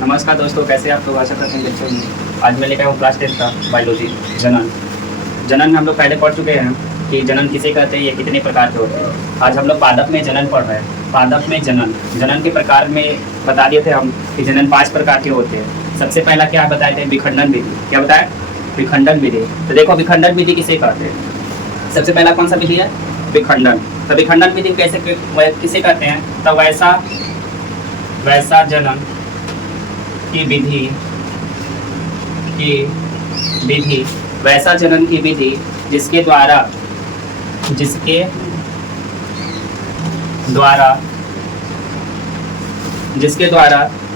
नमस्कार दोस्तों, कैसे आप लोग? आशा करते हैं अच्छे होंगे। आज मैं लेकर आया हूँ क्लास 10 का बायोलॉजी जनन। जनन में हम लोग पहले पढ़ चुके हैं कि जनन किसे कहते हैं, ये कितने प्रकार के होते हैं। आज हम लोग पादप में जनन पढ़ रहे हैं। पादप में जनन जनन के प्रकार में बता दिए थे हम कि जनन 5 प्रकार के होते हैं। सबसे पहला क्या बताए थे? विखंडन विधि। क्या बताया? विखंडन विधि। तो देखो विखंडन विधि किसे कहते हैं। सबसे पहला कौन सा विधि है? विखंडन। तो विखंडन विधि किसे कहते हैं? तो वैसा जनन की विधि वैसा जनन की विधि जिसके द्वारा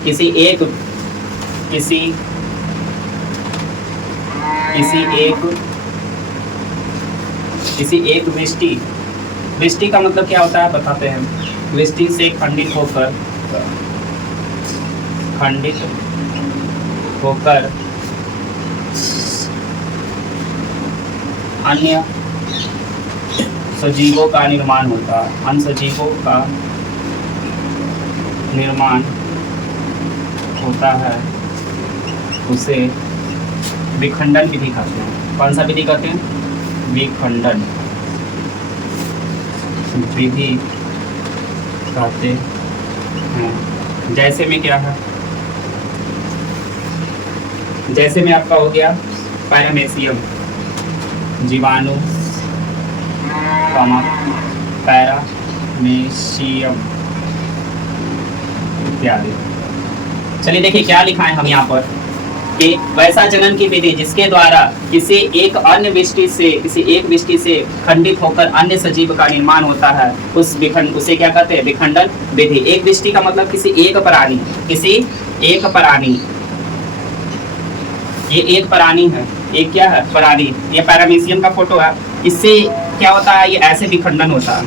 किसी एक वृष्टि का मतलब क्या होता है बताते हैं। वृष्टि से खंडित होकर अन्य सजीवों का निर्माण होता है। अन्य सजीवों का निर्माण होता है, उसे विखंडन विधि कहते हैं। कौन सा विधि कहते हैं? विखंडन विधि कहते हैं। जैसे में क्या है? जैसे में आपका हो गया पैरामेसियम, जीवाणु, पैरामेसियम इत्यादि। चलिए देखिए क्या लिखा है हम यहाँ पर कि वैसा जनन की विधि जिसके द्वारा किसी एक विष्टि से खंडित होकर अन्य सजीव का निर्माण होता है, उसे क्या कहते हैं? विखंडन विधि। एक विष्टि का मतलब किसी एक प्राणी। ये एक प्राणी है। एक क्या है? प्राणी। ये पैरामीशियम का फोटो है। इससे क्या होता है? ये ऐसे विखंडन होता है।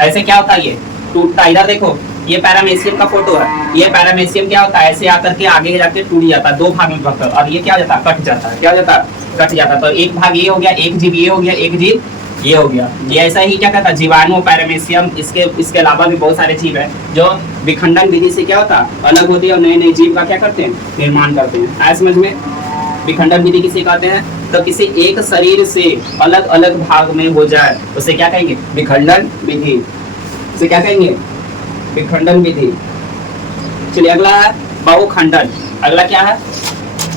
ऐसे क्या होता है? ये टूटता। इधर देखो, ये पैरामेशियम का फोटो है। ये पैरामेशियम क्या होता है? ऐसे आकर के आगे जाके टूट जाता है, 2 भाग में बंटता है और ये क्या हो जाता है? कट जाता है। क्या हो जाता है? कट जाता है। तो एक भाग ये हो गया, एक जीव ये हो गया, एक जीव ये हो गया। ये ऐसा ही क्या कहता है? जीवाणु, पैरामेशियम, इसके अलावा भी बहुत सारे जीव है जो विखंडन विधि से क्या होता है? अलग होती है और नए नए जीव का क्या करते हैं? निर्माण करते हैं। आया समझ में? विखंडन विधि किसे कहते हैं? तो किसी एक शरीर से अलग अलग भाग में हो जाए उसे क्या कहेंगे? विखंडन विधि। उसे क्या कहेंगे? विखंडन विधि। चलिए अगला है बहुखंडन। अगला क्या है?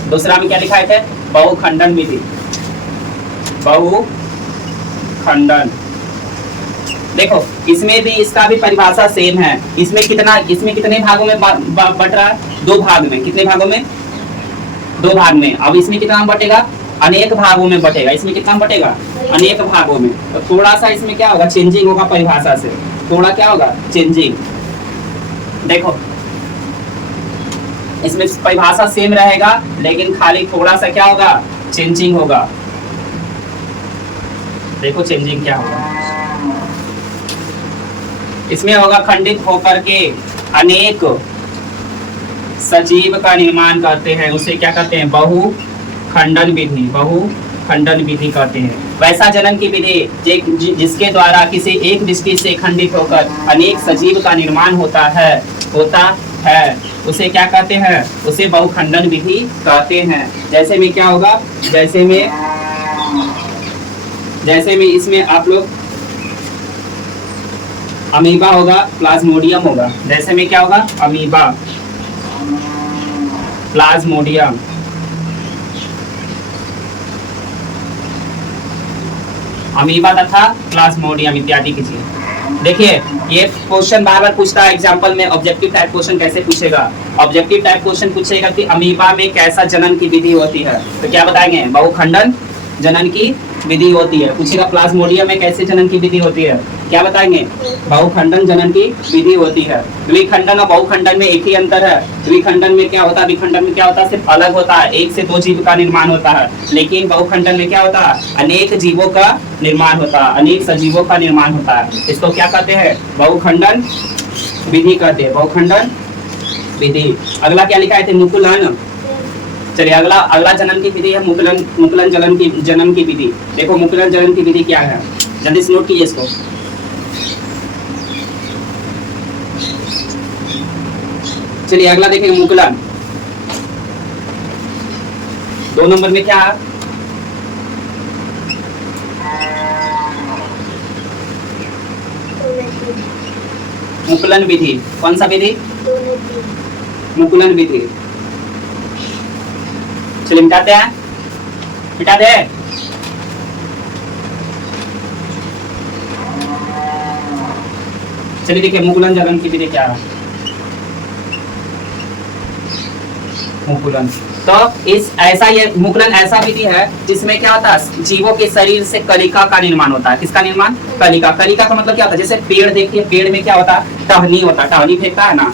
दूसरा में क्या लिखाए थे? बहुखंडन विधि। बहुखंडन। देखो इसमें भी इसका भी परिभाषा सेम है। इसमें कितने भागों में बट रहा है? 2 भाग में। कितने भागों में? 2 भाग में। अब इसमें कितना बटेगा? अनेक भागों में बटेगा। इसमें कितना बटेगा? अनेक भागों में। तो थोड़ा सा इसमें क्या होगा? चेंजिंग होगा परिभाषा से। थोड़ा क्या होगा? चेंजिंग। देखो इसमें परिभाषा सेम रहेगा लेकिन खाली थोड़ा सा क्या होगा? चेंजिंग होगा। देखो चेंजिंग क्या होगा इसमें होगा। खंडित होकर के अनेक सजीव का निर्माण करते हैं, उसे क्या कहते हैं? बहुखंडन विधि। बहुखंडन विधि कहते हैं। वैसा जनन की विधि जिसके द्वारा किसी एक विष्टि से खंडित होकर अनेक सजीव का निर्माण होता है उसे क्या कहते हैं? उसे बहुखंडन विधि कहते हैं। जैसे में क्या होगा? जैसे में इसमें आप लोग अमीबा होगा, प्लाज्मोडियम होगा। जैसे में क्या होगा? अमीबा, प्लाज्मोडियम, अमीबा तथा प्लाज्मोडियम इत्यादि की चीज। देखिए ये क्वेश्चन बार पूछता है एग्जांपल में। ऑब्जेक्टिव टाइप क्वेश्चन कैसे पूछेगा? ऑब्जेक्टिव टाइप क्वेश्चन पूछेगा कि अमीबा में कैसा जनन की विधि होती है, तो क्या बताएंगे? बहुखंडन जनन की विधि होती है। पूछेगा प्लाज्मोडियम में कैसे जनन की विधि होती है, क्या बताएंगे? बहुखंडन जनन की विधि होती है। द्विखंडन और बहुखंडन में एक ही अंतर है। द्विखंडन में क्या होता है? विखंडन में क्या होता है? सिर्फ अलग होता है, 1 से 2 जीव का निर्माण होता है। लेकिन बहुखंडन में क्या होता है? अनेक जीवों का निर्माण होता है, अनेक सजीवों का निर्माण होता है। इसको क्या कहते हैं? बहुखंडन विधि कहते हैं। बहुखंडन विधि। अगला क्या लिखा है? मुकुलन। चलिए अगला जनन की विधि है मुकुलन जनन की विधि। देखो मुकुलन जनन की विधि क्या है? जल्दी से नोट कीजिए इसको। चलिए अगला देखेंगे मुकुलन। 2 नंबर में क्या है? मुकुलन विधि। कौन सा विधि? मुकुलन विधि। चलिए मिटाते हैं, मिटा दे। चलिए देखिए मुकुलन जनन की विधि क्या है। मुकुलन तो इस ऐसा ये मुकुलन ऐसा विधि है जिसमें क्या होता है, जीवों के शरीर से कलिका का निर्माण होता है। किसका निर्माण? कलिका। कलिका का मतलब क्या होता है? जैसे पेड़ देखिए, पेड़ में क्या होता है? टहनी होता है। टहनी फेंकता है ना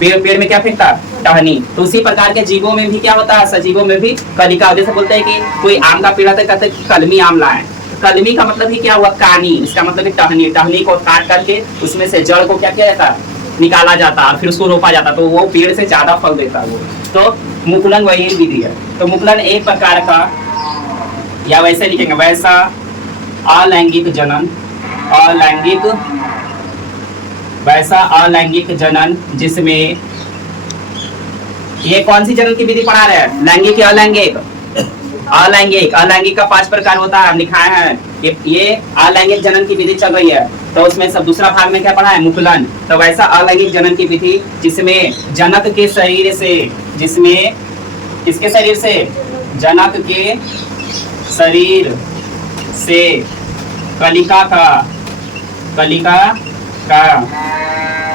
पेड़ में क्या फेंकता है? टहनी। तो उसी प्रकार के जीवों में भी क्या होता है? सजीवों में भी कलिका। जैसे बोलते हैं कि कोई आम का पेड़ है तो कहते हैं कलमी आम लाए। कलमी का मतलब ही क्या हुआ? कानी। इसका मतलब है टहनी। टहनी को काट करके उसमें से जड़ को क्या किया जाता है? निकाला जाता है और फिर उसको रोपा जाता है, तो वो पेड़ से ज्यादा फल देता है वो। तो मुकुलन वही विधि है। तो मुकुलन एक प्रकार का, या वैसे लिखेंगे वैसा अलैंगिक जनन, अलैंगिक, वैसा अलैंगिक जनन जिसमें ये कौन सी जनन की विधि पढ़ा रहे हैं? लैंगिक या अलैंगिक? अलैंगिक। अलैंगिक का 5 प्रकार होता है, हम लिखाए हैं। ये अलैंगिक जनन की विधि चल रही है, तो उसमें सब दूसरा भाग में क्या पढ़ा है? मुकुलन। तो वैसा अलैंगिक जनन की विधि जिसमें जनक के शरीर से, जिसमें किसके शरीर से? जनक के शरीर से कलिका का, कलिका का,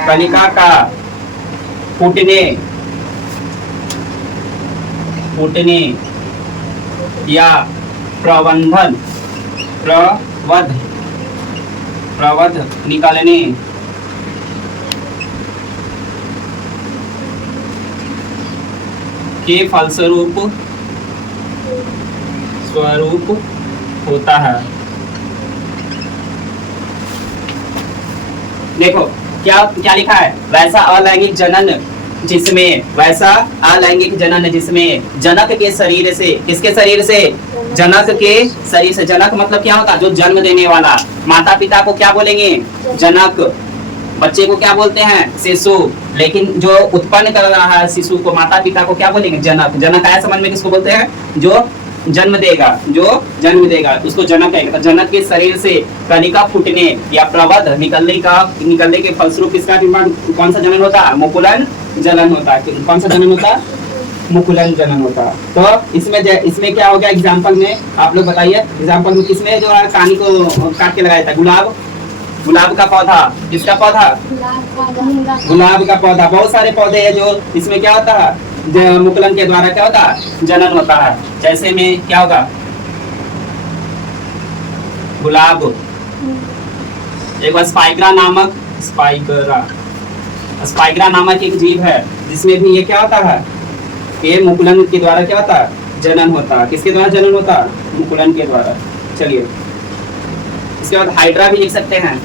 कलिका का फूटने, फूटने या प्रबंधन, प्रवध निकालने के फलस्वरूप स्वरूप होता है। देखो क्या क्या लिखा है? वैसा अलैंगिक जनन जिसमें, वैसा अलैंगिक जनन जिसमें जनक के शरीर से, किसके शरीर से? जनक के शरीर से। जनक मतलब क्या होता है? जो जन्म देने वाला। माता पिता को क्या बोलेंगे? जनक। बच्चे को क्या बोलते हैं? शिशु। लेकिन जो उत्पन्न कर रहा है शिशु को, माता पिता को क्या बोलेंगे? जनक। जनक आया समझ में? किसको बोलते हैं? जो जन्म देगा, जो जन्म देगा उसको जनक कहेंगे। तो जनक के शरीर से कलिका फूटने या प्रवध निकलने के फलस्वरूप किसका निर्माण, कौन सा जनन होता है? मुकुलन जनन होता है। कौन सा जनन होता है? मुकुलन जनन होता है। तो इसमें क्या हो गया? एग्जाम्पल में आप लोग बताइए, एग्जाम्पल में किसमें जो है कहानी को काट के लगाया था? गुलाब। गुलाब का पौधा। किसका पौधा? गुलाब का पौधा। बहुत सारे पौधे हैं जो इसमें क्या होता है? मुकुलन के द्वारा क्या होता है? जनन होता है। जैसे में क्या होगा? गुलाब। एक बार स्पाइगरा नामक, स्पाइगरा नामक एक जीव है जिसमें भी ये क्या होता है? ये मुकुलन के द्वारा क्या होता है? जनन होता है। किसके द्वारा जनन होता है? मुकुलन के द्वारा। चलिए इसके बाद हाइड्रा भी लिख सकते हैं,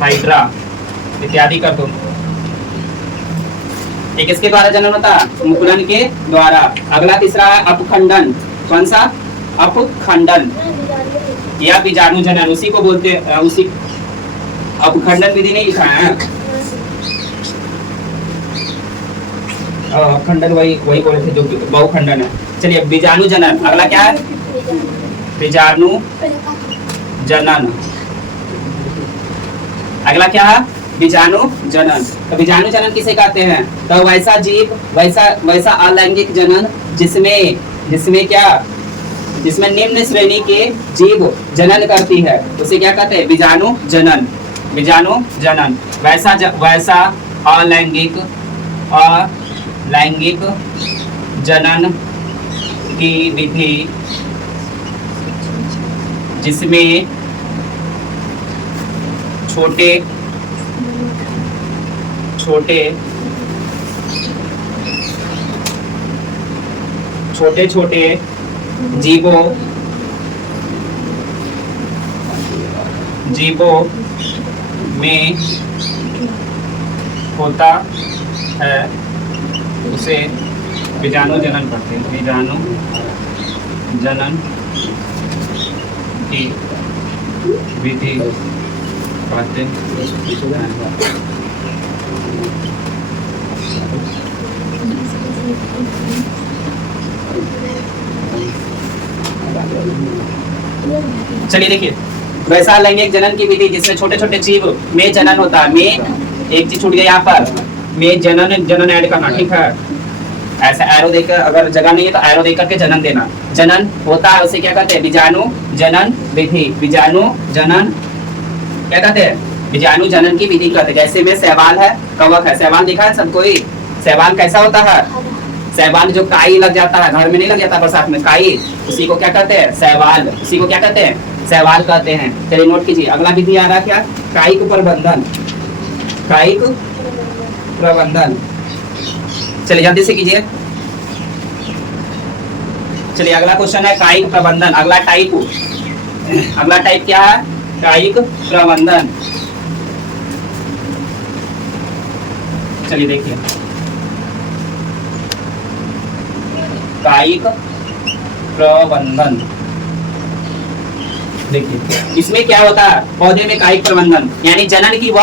हाइड्रा इत्यादि कर दो। एक इसके द्वारा जनन होता है? मुकुलन के द्वारा। अगला तीसरा है अपखंडन। कौन सा? अपखंडन या बीजाणु जनन, उसी को बोलते हैं। उसी अपखंडन विधि नहीं लिखा है, अपखंडन वही बोले थे जो बहुखंडन है। चलिए बीजाणु जनन। अगला क्या है? बीजाणु जनन। अगला क्या है? बीजाणु जनन। तो बीजाणु जनन किसे कहते हैं? तो वैसा जीव, वैसा अलैंगिक जनन जिसमें क्या, जिसमें निम्न श्रेणी के जीव जनन करती है, उसे क्या कहते हैं? बीजाणु जनन। बीजाणु जनन। वैसा अलैंगिक जनन की विधि जिसमें छोटे जीवों में होता है उसे बीजाणु जनन कहते हैं। बीजाणु जनन की विधि कहते हैं। चलिए देखिए, वैसा लैंगिक जनन की विधि जिसमें छोटे छोटे जीव में जनन होता है। में एक चीज छूट गया यहाँ पर, में जनन, जनन ऐड करना, ठीक है। ऐसा एरो देकर, अगर जगह नहीं है तो एरो देकर के जनन देना। जनन होता है उसे क्या कहते हैं? बीजाणु जनन विधि। बीजाणु जनन क्या कहते हैं? बीजाणु जनन की विधि कहते हैं। जैसे में शैवाल है, कवक है। शैवाल देखा है सब कोई? शैवाल कैसा होता है? शैवाल जो काई लग जाता है, घर में नहीं लग जाता बरसात में काई, उसी को क्या कहते हैं? शैवाल। उसी को क्या कहते हैं? शैवाल कहते हैं। चलिए नोट कीजिए, अगला विधि आ रहा है क्या? कायिक प्रबंधन। कायिक प्रबंधन, चलिए जल्दी से कीजिए। चलिए अगला क्वेश्चन है कायिक प्रबंधन। अगला टाइप क्या है? कायिक प्रबंधन। चलिए देखिए, कायिक प्रबंधन देखिए, इसमें क्या होता है? पौधे में कायिक प्रबंधन यानी जनन की वह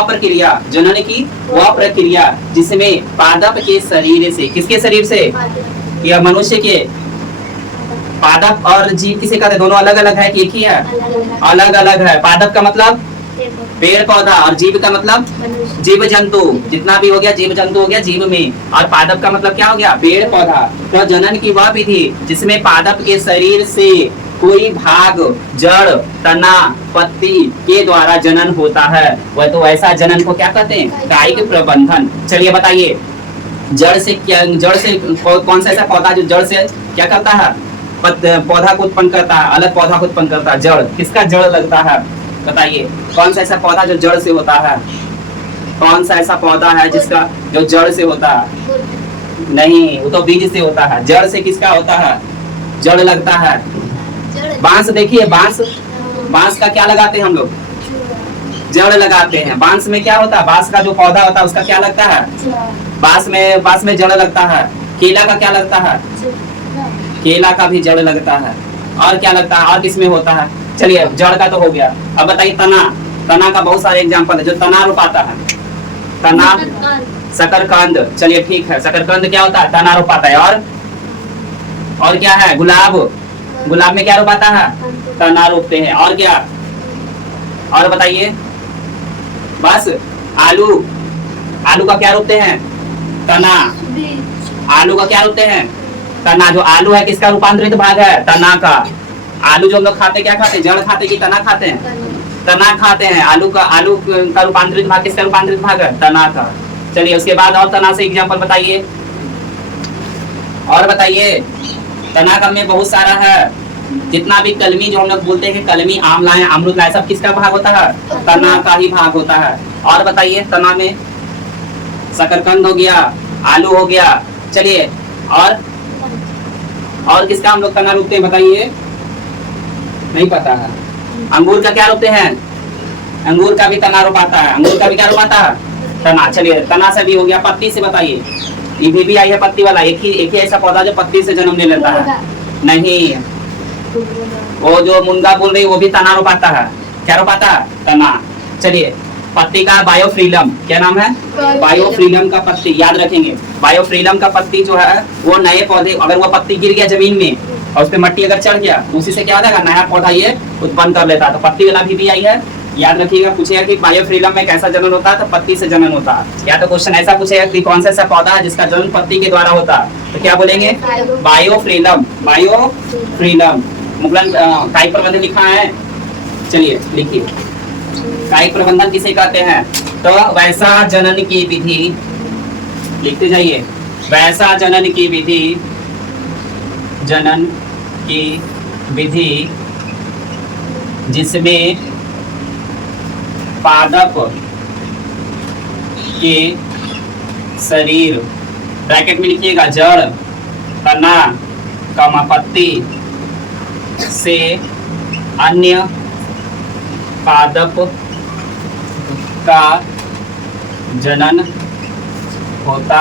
प्रक्रिया जिसमें पादप के शरीर से, किसके शरीर से? या मनुष्य के। पादप और जीव किसे कहते हैं? दोनों अलग अलग है कि एक ही है? अलग अलग है। पादप का मतलब पेड़ पौधा, और जीव का मतलब जीव जंतु। जितना भी हो गया जीव जंतु हो गया जीव में, और पादप का मतलब क्या हो गया? पेड़ पौधा। तो जनन की वह विधि जिसमें पादप के शरीर से कोई भाग, जड़, तना, पत्ती के द्वारा जनन होता है, वह तो ऐसा जनन को क्या कहते हैं? कायिक प्रबंधन। चलिए बताइए, जड़ से कौन सा ऐसा पौधा जो जड़ से क्या करता है? पौधा को उत्पन्न करता है, अलग पौधा को उत्पन्न करता है। जड़, किसका जड़ लगता है? बताइए, कौन सा ऐसा पौधा जो जड़ से होता है? कौन सा ऐसा पौधा है जिसका जो जड़ से होता है? नहीं, वो तो बीज से होता है। जड़ से किसका होता है? जड़ लगता है। बांस देखिए, बांस का क्या लगाते हैं हम लोग? जड़ लगाते हैं। बांस में क्या होता है? बांस का जो पौधा होता है उसका क्या लगता है? बांस में जड़ लगता है। केला का क्या लगता है? केला का भी जड़ लगता है। और क्या लगता है? और किसमें होता है? चलिए जड़ का तो हो गया। अब बताइए तना का बहुत सारे एग्जाम्पल है। जो तना रोपाता है, तना, शकरकंद। चलिए ठीक है, शकरकंद क्या होता है? तना रोपाता है। और क्या है? गुलाब में क्या रोपाता है? तना रोपते हैं। और क्या? और बताइए। बस। आलू का क्या रोपते हैं? तना। आलू का क्या रोपते हैं? तना। जो आलू है किसका रूपांतरित भाग है? तना का। आलू जो हम लोग खाते क्या खाते? जड़ खाते कि तना खाते हैं? तना खाते हैं। आलू का रूपांतरित भाग किसका रूपांतरित भाग है? तना का। चलिए उसके बाद और तना से एग्जाम्पल बताइए। और बताइए, तना का में बहुत सारा है। जितना भी कलमी जो हम लोग बोलते हैं, कलमी, आमला है, अमरूद है, सब किसका भाग होता है? तना का ही भाग होता है। और बताइए, तना में शकरकंद हो गया, आलू हो गया। चलिए और किसका हम लोग तना रोपते हैं? बताइए। नहीं पता है। अंगूर का क्या रोपते हैं? अंगूर का भी तना रोपाता है। अंगूर का भी क्या रोपाता है? तना। चलिए तना से भी हो गया। पत्ती से बताइए। ये भी आई है पत्ती वाला। एक ही ऐसा पौधा जो पत्ती से जन्म ले लेता है। नहीं, वो जो मुनगा बोल रही वो भी तना रोपाता है। क्या रोपाता है? तना। चलिए, पत्ती का बायोफ्रीलम, क्या नाम है? बायोफ्रीलम का पत्ती, याद रखेंगे। बायोफ्रीलम का पत्ती जो है वो नए पौधे, अगर वो पत्ती गिर गया जमीन में और उस पर मट्टी अगर चढ़ गया, उसी से क्या हो जाएगा? नया पौधा ये उत्पन्न कर लेता है। तो पत्ती वाला भी आई है, याद रखिएगा। पूछेगा कि बायोफ्रीलम में कैसा जनन होता है? तो पत्ती से जनन होता है। या तो क्वेश्चन ऐसा पूछेगा कि कौन सा ऐसा पौधा है जिसका जनन पत्ती के द्वारा होता है? तो क्या बोलेंगे? बायोफ्रीलम। बायोफ्रीलम। मुगलन कायिक प्रबंधन लिखा है। चलिए लिखिए, कायिक प्रबंधन किसे कहते हैं? तो वैसा जनन की विधि, लिखते जाइए। वैसा जनन की विधि जिसमें पादप के शरीर, ब्रैकेट में लिखिएगा, जड़, तना, पत्ती से अन्य पादप का जनन होता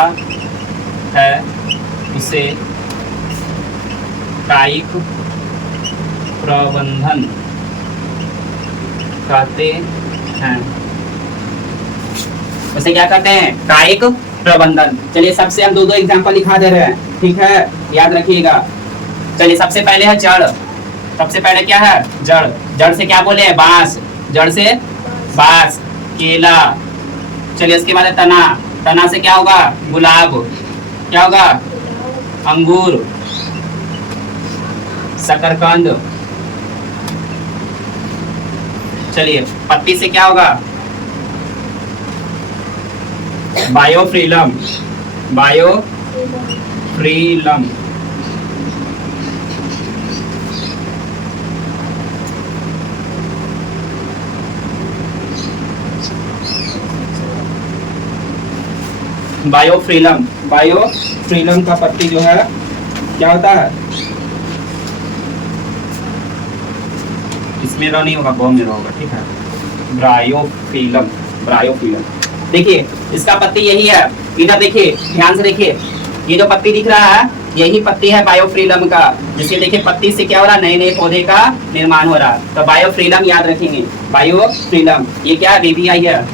है, उसे कायिक प्रबंधन कहते हैं, उसे क्या कहते हैं, कायिक प्रबंधन। चलिए सबसे हम दो दो एग्जांपल दिखा दे रहे हैं, ठीक है, याद रखिएगा। चलिए सबसे पहले है जड़। सबसे पहले क्या है, जड़। जड़ से क्या बोले हैं, बांस। जड़ से बांस, केला। चलिए इसके बाद है तना। तना से क्या होगा, गुलाब। क्या होगा, अंगूर, शकरकंद। चलिए पत्ती से क्या होगा, बायोफ्रिलम। बायोफ्रिलम। बायोफ्रिलम। बायोफ्रिलम का पत्ती जो है क्या होता है, इसमें रो नहीं होगा, बॉ में रो होगा, ठीक है। ब्रायोफिलम। ब्रायोफिलम। देखिए इसका पत्ती यही है, इधर देखिए, ध्यान से देखिए, ये जो पत्ती दिख रहा है यही पत्ती है बायोफ्रिलम का, जिसके देखिए पत्ती से क्या हो रहा है, नए नए पौधे का निर्माण हो रहा है। तो बायोफ्रिलम याद रखेंगे, बायोफ्रिलम। ये क्या बीबीआई है,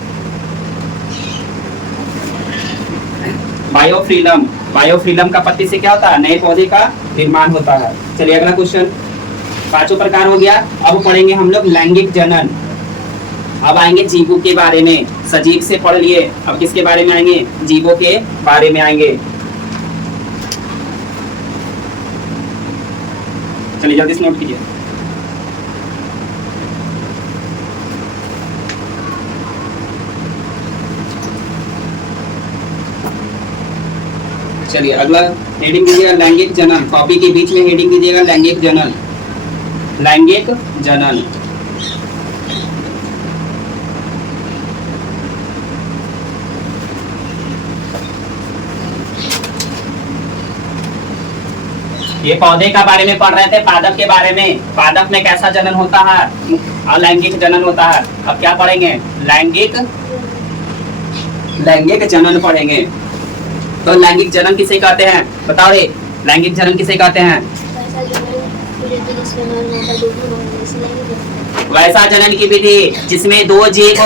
बायोफ्रिलम। बायोफ्रिलम का पत्ती से क्या होता है, नए पौधे का निर्माण होता है। चलिए अगला क्वेश्चन, पांचों प्रकार हो गया। अब पढ़ेंगे हम लोग लैंगिक जनन। अब आएंगे जीवों के बारे में, सजीव से पढ़ लिए, अब किसके बारे में आएंगे, जीवों के बारे में आएंगे। चलिए जल्दी से नोट कीजिए। चलिए अगला हेडिंग दीजिएगा लैंगिक जनन, कॉपी के बीच में हेडिंग दीजिएगा लैंगिक जनन। लैंगिक जनन। ये पौधे का बारे में पढ़ रहे थे, पादप के बारे में, पादप में कैसा जनन होता है, अलैंगिक जनन होता है। अब क्या पढ़ेंगे, लैंगिक जनन पढ़ेंगे। तो लैंगिक जनन किसे कहते हैं, बताओ रे, लैंगिक जनन किसे कहते हैं, वैसा जनन की विधि जिसमें दो जीव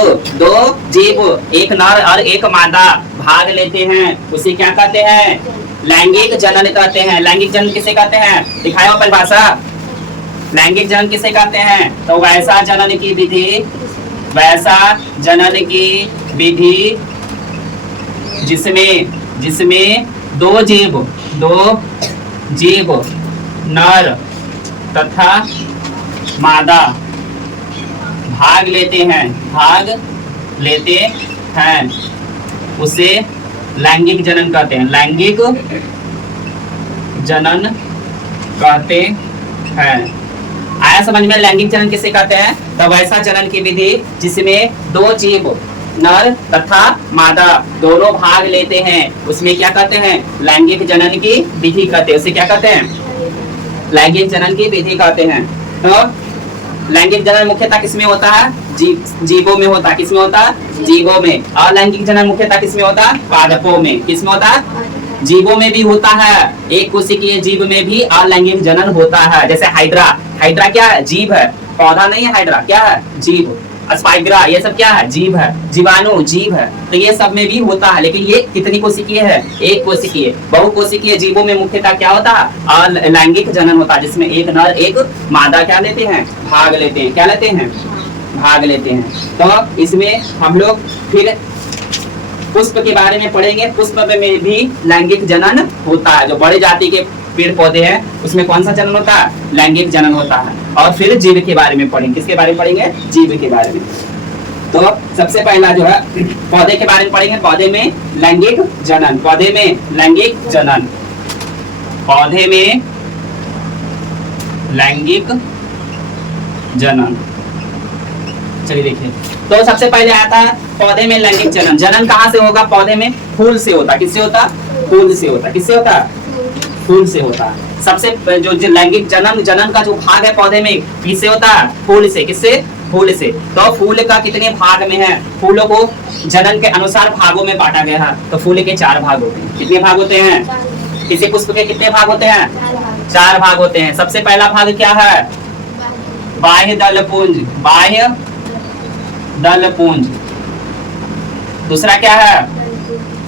एक नर और एक मादा भाग लेते हैं, उसे क्या कहते हैं, लैंगिक जनन कहते हैं। लैंगिक जनन किसे कहते हैं, दिखाओ परिभाषा। लैंगिक जनन किसे कहते हैं, तो वैसा जनन की विधि, वैसा जनन की विधि जिसमें दो जीव नर तथा मादा भाग लेते हैं, उसे लैंगिक जनन कहते हैं। लैंगिक जनन कहते हैं। आया समझ में, लैंगिक जनन किसे कहते हैं, तो वैसा जनन की विधि जिसमें दो जीव नर तथा मादा दोनों भाग लेते हैं, उसमें क्या कहते हैं, लैंगिक जनन की विधि कहते हैं। उसे क्या कहते हैं, लैंगिक जनन की विधि कहते हैं। तो लैंगिक जनन मुख्यतः किसमें होता है, जीवों में होता है। किसमें होता है, जीवों में। और लैंगिक जनन मुख्यतः किसमें होता है, पादपों में। किसमें होता है, जीवों में भी होता है, एक कोशिकीय जीव में भी अलैंगिक जनन होता है। जैसे हाइड्रा, हाइड्रा क्या है, जीव है, पौधा नहीं है, हाइड्रा क्या है, जीव। स्पाइग्रा ये सब क्या है, जीव है, जीवाणु जीव है। तो ये सब में भी होता है, लेकिन ये कितनी कोशिकीय है, एक कोशिकीय। बहुकोशिकीय जीवों में मुख्यतः क्या होता है, अलैंगिक जनन होता है, जिसमें एक नर एक मादा क्या लेते हैं, भाग लेते हैं। क्या लेते हैं, भाग लेते हैं। तो इसमें हम लोग फिर पुष्प के बारे में पढ़ेंगे। पुष्प में भी लैंगिक जनन होता है। जो बड़े जाति के पेड़ पौधे हैं उसमें कौन सा जनन होता है, लैंगिक जनन होता है। और फिर जीव के बारे में पढ़ेंगे। किसके बारे में पढ़ेंगे, जीव के बारे में। तो सबसे पहला जो है पौधे के बारे में पढ़ेंगे। पौधे में लैंगिक जनन, पौधे में लैंगिक जनन, पौधे में लैंगिक जनन। चलिए देखिए, तो सबसे पहले आता है पौधे में लैंगिक जनन। जनन कहाँ से होगा, पौधे में फूल से होता। किससे होता, फूल से होता। किससे होता, फूल से होता है। सबसे जो लैंगिक जनन का जो भाग है पौधे में, किससे होता है, फूल से। किससे, फूल से। तो फूल का कितने भाग में है, फूलों को जनन के अनुसार भागों में बांटा गया है। तो फूल के 4 भाग होते हैं। कितने भाग होते हैं, किसी पुष्प के कितने भाग होते हैं, 4 भाग होते हैं। सबसे पहला भाग क्या है, बाह्य दल पुंज। बाह्य दलपुंज। दूसरा क्या है?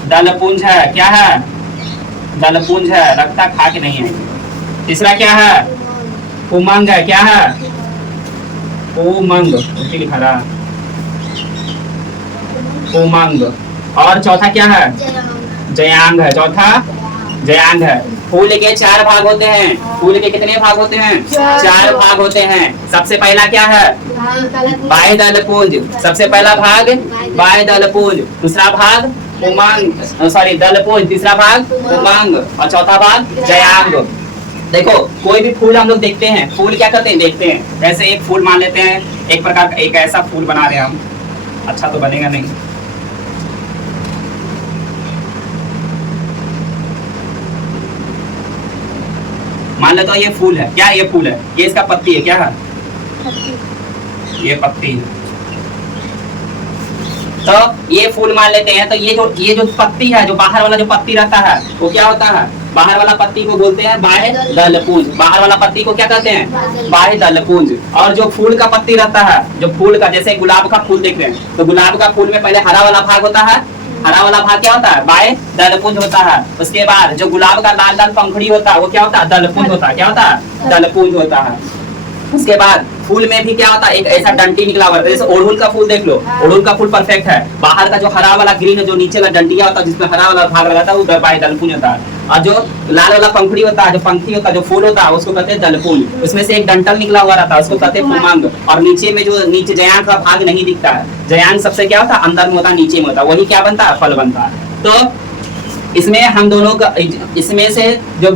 दलपुंज है। क्या है? दलपुंज है। लगता खा के नहीं है। तीसरा क्या है? उमंग है। क्या है? उमंग। लिखा रहा उमंग। और चौथा क्या है? जयांग है। चौथा जयांग है। फूल के 4 भाग होते हैं। फूल के कितने भाग होते हैं? 4 भाग होते हैं। सबसे पहला क्या है? बाह्य दलपुंज। सबसे पहला भाग बाह्य दलपुंज। दूसरा भाग उमंग, सॉरी दलपुंज। तीसरा भाग उमंग और चौथा भाग जयांग। देखो कोई भी फूल हम लोग देखते हैं, फूल क्या करते हैं? देखते हैं। जैसे एक फूल मान लेते हैं, एक प्रकार का एक ऐसा फूल बना रहे हैं हम, अच्छा तो बनेगा नहीं। मान लेते हो ये फूल है। क्या ये फूल है? ये इसका पत्ती है। क्या है? ये पत्ती है। तो ये फूल मान लेते हैं। तो ये जो पत्ती है, जो बाहर वाला जो पत्ती रहता है वो क्या होता है? बाहर वाला पत्ती को बोलते हैं बाह्य दलपुंज। बाहर वाला पत्ती को क्या कहते हैं? बाह्य दलपुंज। और जो फूल का पत्ती रहता है, जो फूल का, जैसे गुलाब का फूल देख रहे हैं, तो गुलाब का फूल में पहले हरा वाला भाग होता है। हरा वाला भाग क्या होता है? बाह्य दलपुंज होता है। उसके बाद जो गुलाब का लाल लाल पंखुड़ी होता है वो क्या होता है? दलपुंज होता है। क्या होता है? दलपुंज होता है। उसके बाद फूल में भी क्या होता है? एक ऐसा डंटी निकला हुआ है। जैसे अड़हुल का फूल देख लो, अड़हुल का फूल परफेक्ट है। बाहर का जो हरा वाला ग्रीन, जो नीचे वाला डंटिया होता है जिसमें हरा वाला भाग लगाता है, वो बाह्य दलपुंज होता है। और जो लाल वाला पंखुड़ी होता है, जो पंखी होता है, जो फूल होता है, उसको कहते हैं दलपुंज। उसमें से एक डंटल निकला हुआ रहता है, उसको कहते हैं पुमांग। और नीचे में जो नीचे जयांग का भाग नहीं दिखता है, जयांग सबसे क्या होता है? अंदर में होता है, नीचे में होता है। वही क्या बनता है? फल बनता है। तो इसमें हम दोनों का, इसमें से जो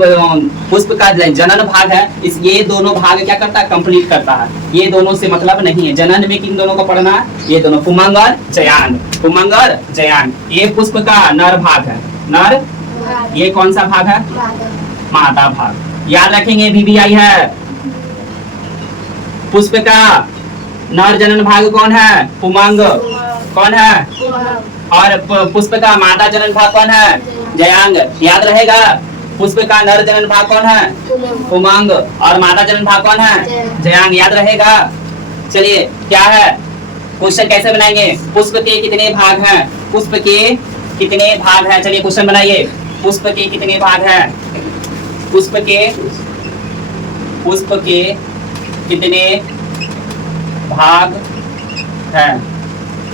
पुष्प का जनन भाग है, ये दोनों भाग क्या करता है? कंप्लीट करता है। ये दोनों से मतलब नहीं है। जनन में किन दोनों को पढ़ना है? ये दोनों, पुमंग और जयांग। पुमंग और जयांग। ये पुष्प का नर भाग है। नर। ये कौन सा भाग है? मादा भाग। याद रखेंगे VBI है। पुष्प का नर जनन भाग कौन है? पुमंग। कौन है? और पुष्प का मादा जनन भाग कौन है? जयांग। याद रहेगा। पुष्प का नर जनन भाग कौन है? उमंग। और मादा जनन भाग कौन है? जयांग। याद रहेगा। चलिए क्या है क्वेश्चन, कैसे बनाएंगे? पुष्प के कितने भाग हैं? पुष्प के कितने भाग हैं? चलिए क्वेश्चन बनाइए। पुष्प के कितने भाग हैं? पुष्प के कितने भाग हैं?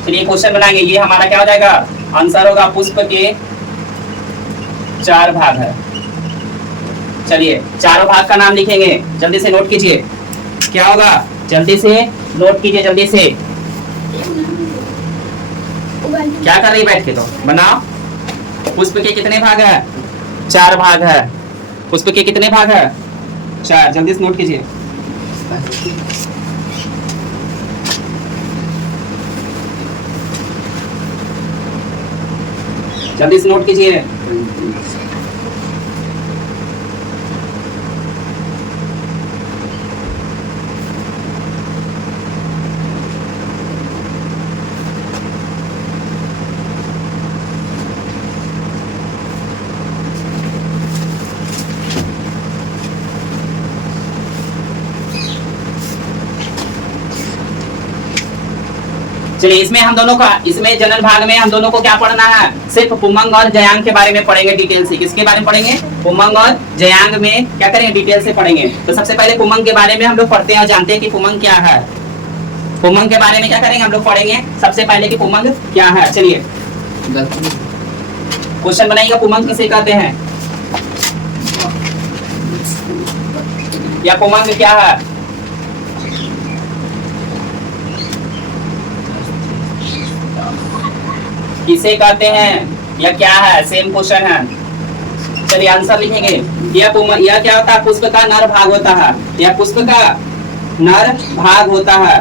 चलिए क्वेश्चन बनाएंगे। ये हमारा क्या हो जाएगा? आंसर होगा पुष्प के 4 भाग है। चलिए चारों भाग का नाम लिखेंगे। जल्दी से नोट कीजिए। क्या होगा? जल्दी से नोट कीजिए, जल्दी से। क्या कर रही बैठ के? तो बनाओ। पुष्प के कितने भाग है? 4 भाग है। पुष्प के कितने भाग है? 4। जल्दी से नोट कीजिए। जल्दी से नोट कीजिए। चलिए इसमें हम दोनों का, इसमें जनन भाग में हम दोनों को क्या पढ़ना है? सिर्फ पुमंग और जयांग के बारे में पढ़ेंगे डिटेल से। किसके बारे में पढ़ेंगे? पुमंग और जयांग में क्या करेंगे? डिटेल से पढ़ेंगे। तो सबसे पहले पुमंग के बारे में हम लोग पढ़ते हैं और जानते हैं कि पुमंग क्या है। पुमंग के बारे में क्या करेंगे? हम लोग पढ़ेंगे सबसे पहले कि पुमंग क्या है। चलिए क्वेश्चन बनाइएगा। पुमंग किसे कहते हैं? या पुमंग क्या है? किसे कहते हैं या क्या है? सेम क्वेश्चन है। चलिए आंसर लिखेंगे। यह क्या होता है? पुष्प का नर भाग होता है। यह पुष्प का नर भाग होता है।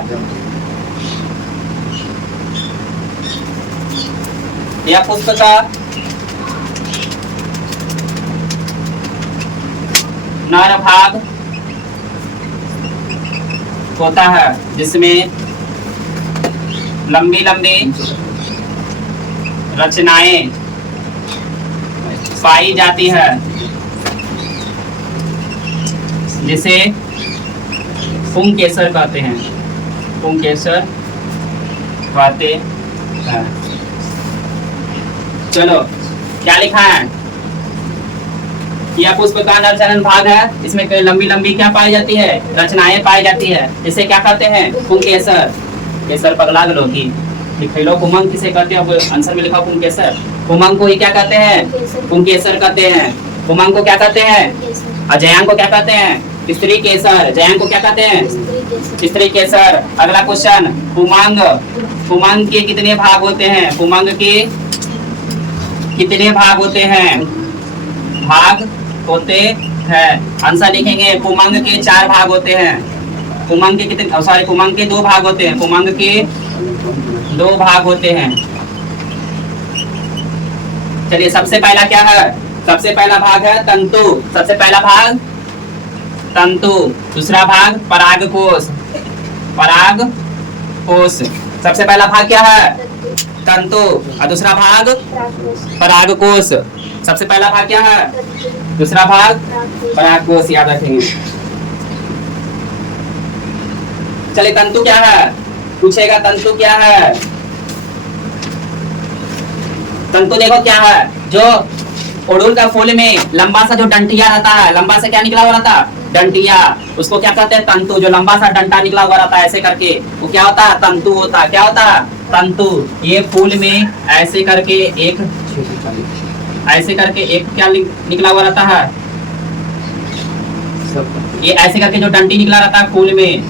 यह पुष्प का नर भाग होता है, जिसमें लंबी लंबी रचनाएं पाई जाती है, जिसे पुंकेसर कहते हैं। पुंकेसर रहते हैं। चलो क्या लिखा है, यह पुष्पका नर्चन भाग है, इसमें लंबी लंबी क्या पाई जाती है, रचनाएं पाई जाती है। इसे क्या कहते हैं, पुंकेसर। केसर पगला लो की लिखो, पुमंग किसे कहते हैं, अब आंसर में लिखा पुंकेसर। पुमंग को ही क्या कहते हैं, पुंकेसर कहते हैं। पुमंग को क्या कहते हैं, अजयांग को क्या कहते हैं, स्त्री केसर। जयांग को क्या कहते हैं, स्त्री केसर। अगला क्वेश्चन, पुमंग, पुमंग के कितने भाग होते हैं, पुमंग के कितने भाग होते हैं, भाग होते हैं। आंसर लिखेंगे, पुमंग के 4 भाग होते हैं। पुमंग के कितने, सॉरी पुमंग के 2 भाग होते हैं, पुमंग के 2 भाग होते हैं। चलिए सबसे पहला क्या है, सबसे पहला भाग है तंतु। सबसे पहला भाग तंतु, दूसरा भाग परागकोश, परागकोश। सबसे पहला भाग क्या है, तंतु, और दूसरा भाग परागकोश। सबसे पहला भाग क्या है, दूसरा भाग परागकोश, याद रखेंगे। चलिए तंतु क्या है, पूछेगा तंतु क्या है। तंतु देखो क्या है, जो ओडुल का फूल में लंबा सा जो डंटिया रहता है, लंबा सा क्या निकला हुआ रहता है, डंटिया, उसको क्या कहते हैं, तंतु। जो लंबा सा डंटा निकला हुआ रहता है ऐसे करके, वो क्या होता है, तंतु होता है। क्या होता है, तंतु। ये फूल में ऐसे करके एक क्या निकला हुआ रहता है, ये ऐसे करके जो डंटी निकला रहता है फूल में,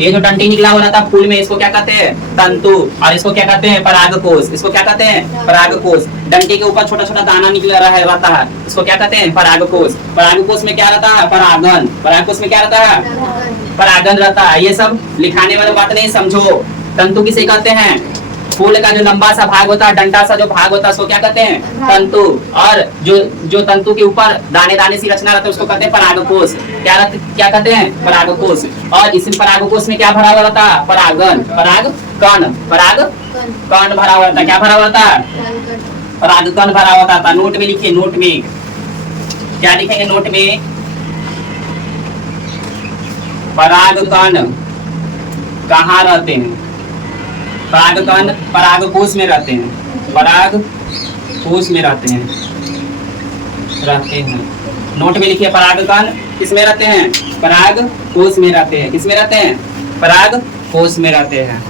ये जो डंटी निकला हुआ रहता है फूल में, इसको क्या कहते हैं, तंतु। और इसको क्या कहते हैं, परागकोश। इसको क्या कहते हैं, परागकोश। डंटी के ऊपर छोटा छोटा दाना निकला रहता है, इसको क्या कहते हैं, परागकोश। परागकोश में क्या रहता है, परागन। परागकोश में क्या रहता है, परागन रहता है। ये सब लिखाने वाली बात नहीं, समझो। तंतु किसे कहते हैं, फूल का जो लंबा सा भाग होता है, डंटा सा जो भाग होता है, उसको क्या कहते हैं, तंतु। और जो तंतु के ऊपर दाने दाने सी रचना रहता है, उसको कहते हैं परागकोश। क्या कहते हैं, परागकोश। और इस परागकोश में क्या भरा हुआ रहता है, परागन, परागकण भरा हुआ रहता है। क्या भरा हुआ रहता है, परागकण भरा हुआ था। नोट में लिखिए, नोट में क्या लिखेंगे, नोट में परागकण कहाँ रहते हैं, परागकण परागकोश में रहते हैं, परागकोश में रहते हैं। नोट में लिखिए, परागकण किस में रहते हैं, परागकोश में रहते हैं। किस में रहते हैं, परागकोश में रहते हैं।